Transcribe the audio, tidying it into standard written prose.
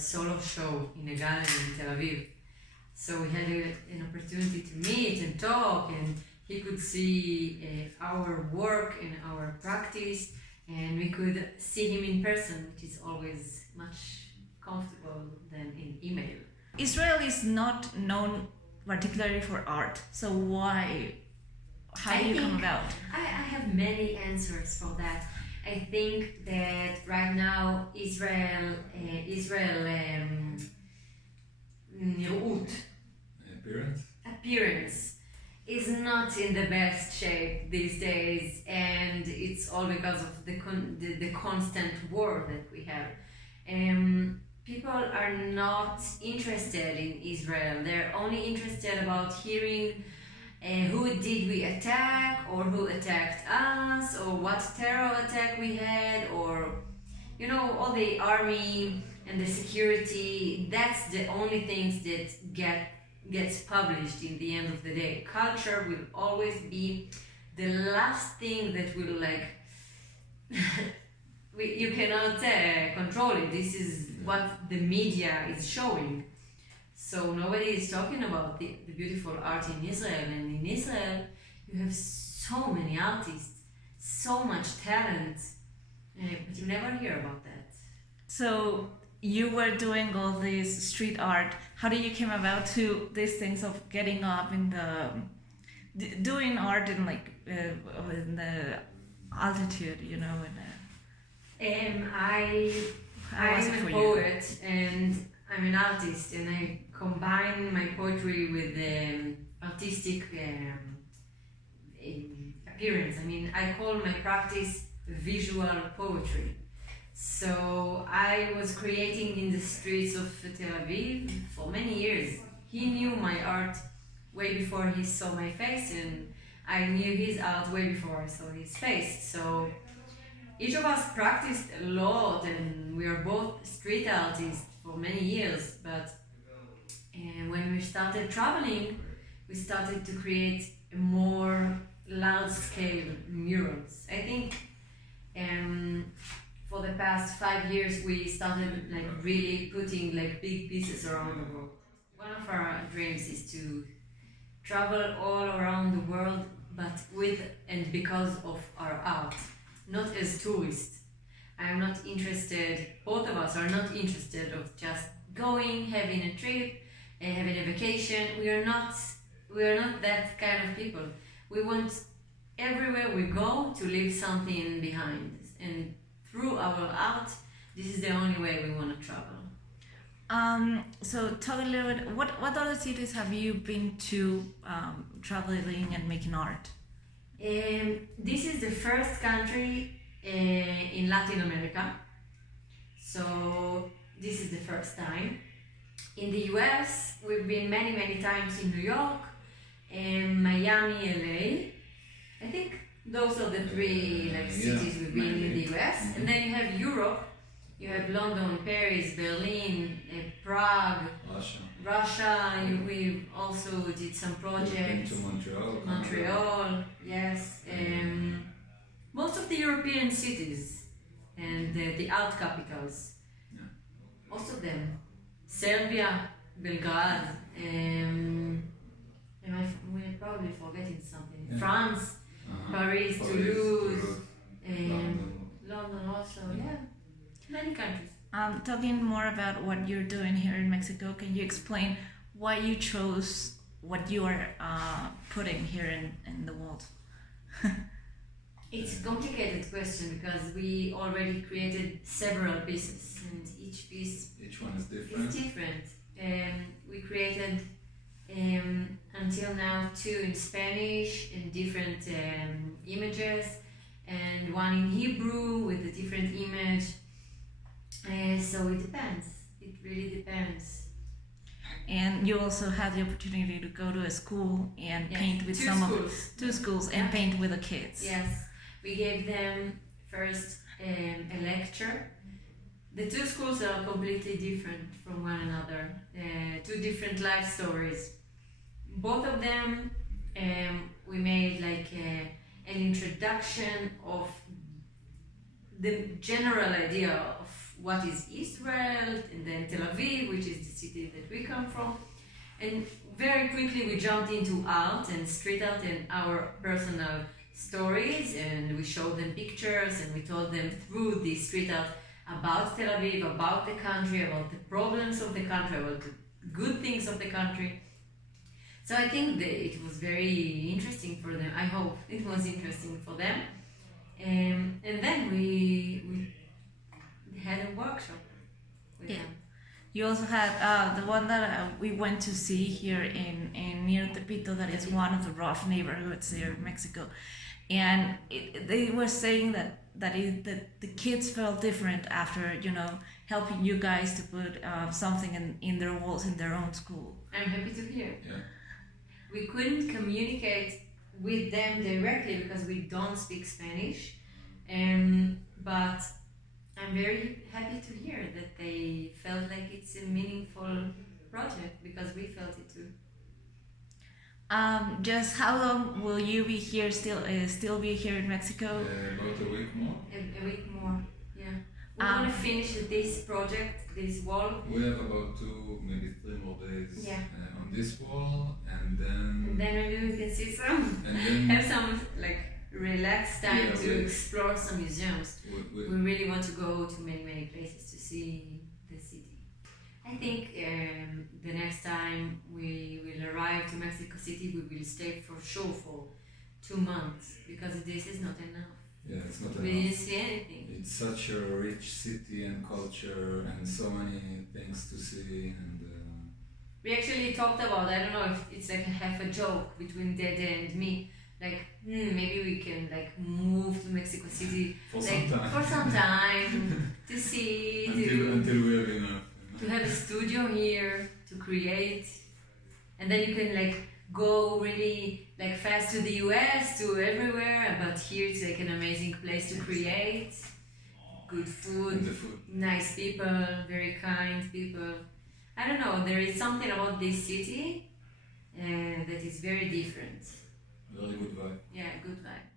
solo show in a gallery in Tel Aviv. So we had an opportunity to meet and talk, and he could see our work and our practice, and we could see him in person, which is always much comfortable than in email. Israel is not known particularly for art, so why? How do you come about? I have many answers for that. I think that right now Israel appearance is not in the best shape these days, and it's all because of the constant war that we have. People are not interested in Israel. They're only interested about hearing who did we attack, or who attacked us, or what terror attack we had, or all the army and the security. That's the only things that gets published in the end of the day. Culture will always be the last thing that will you cannot control it. This is what the media is showing. So nobody is talking about the beautiful art in Israel. And in Israel, you have so many artists, so much talent, but you never hear about that. So you were doing all this street art. How did you came about to these things of getting up in doing art in in the altitude, I'm a poet and I'm an artist, and I combine my poetry with artistic appearance. I call my practice visual poetry. So I was creating in the streets of Tel Aviv for many years. He knew my art way before he saw my face, and I knew his art way before I saw his face. So each of us practiced a lot, and we are both street artists for many years. But when we started traveling, we started to create more large-scale murals. I think for the past 5 years, we started really putting big pieces around the world. One of our dreams is to travel all around the world, but with and because of our art, not as tourists. I'm not interested, both of us are not interested of just going, having a trip, having a vacation. We are not that kind of people. We want everywhere we go to leave something behind, and through our art, this is the only way we want to travel. So talk a little bit, what other cities have you been to traveling and making art? This is the first country in Latin America, so this is the first time. In the US, we've been many times in New York, Miami, LA. I think those are the three cities we've been in the US. And then you have Europe. You have London, Paris, Berlin, Prague, Russia. We also did some projects. We've been to Montreal, yes. Most of the European cities and the art capitals. Yeah. Most of them. Serbia, Belgrade. We're probably forgetting something. Yeah. France, Paris, Toulouse, London also. Yeah. Many countries. Talking more about what you're doing here in Mexico, can you explain why you chose what you are putting here in the world? It's a complicated question because we already created several pieces, and each one is different. It's different. We created until now 2 in Spanish in different images, and 1 in Hebrew with a different image. So it depends. It really depends. And you also had the opportunity to go to a school and paint with two schools and paint with the kids. Yes, we gave them first a lecture. The 2 schools are completely different from one another. 2 different life stories. Both of them, we made an introduction of the general idea of what is Israel, and then Tel Aviv, which is the city that we come from. And very quickly we jumped into art and street art and our personal stories, and we showed them pictures and we told them through the street art about Tel Aviv, about the country, about the problems of the country, about the good things of the country. So I think that it was very interesting for them. I hope it was interesting for them. And then we had a workshop with them. You also had the one that we went to see here in near Tepito, that is one of the rough neighborhoods here in Mexico. And they were saying that the kids felt different after, helping you guys to put something in their walls in their own school. I'm happy to hear. Yeah. We couldn't communicate with them directly because we don't speak Spanish, but I'm very happy to hear that they felt like it's a meaningful project, because we felt it too. Just how long will you be here? Still be here in Mexico? About a week more. A week more, yeah. We want to finish this project, this wall. We have about 2, maybe 3 more days on this wall, and then Maybe we can see some, and then have some relaxed time to we explore some museums. we We really want to go to many places to see the city. I think the next time we will arrive to Mexico City, we will stay for sure for 2 months, because this is not enough. Yeah, it's not We enough. didn't see anything. It's such a rich city and culture, and so many things to see. And We actually talked about, I don't know if it's like half a joke between Dede and me, like maybe we can move to Mexico City for some time to see, until we have enough. to have a studio here to create, and then you can go really fast to the US, to everywhere, but here it's like an amazing place to create. Good food, And the food. nice people, very kind people. I don't know, there is something about this city that is very different. Very good vibe. Yeah, good vibe.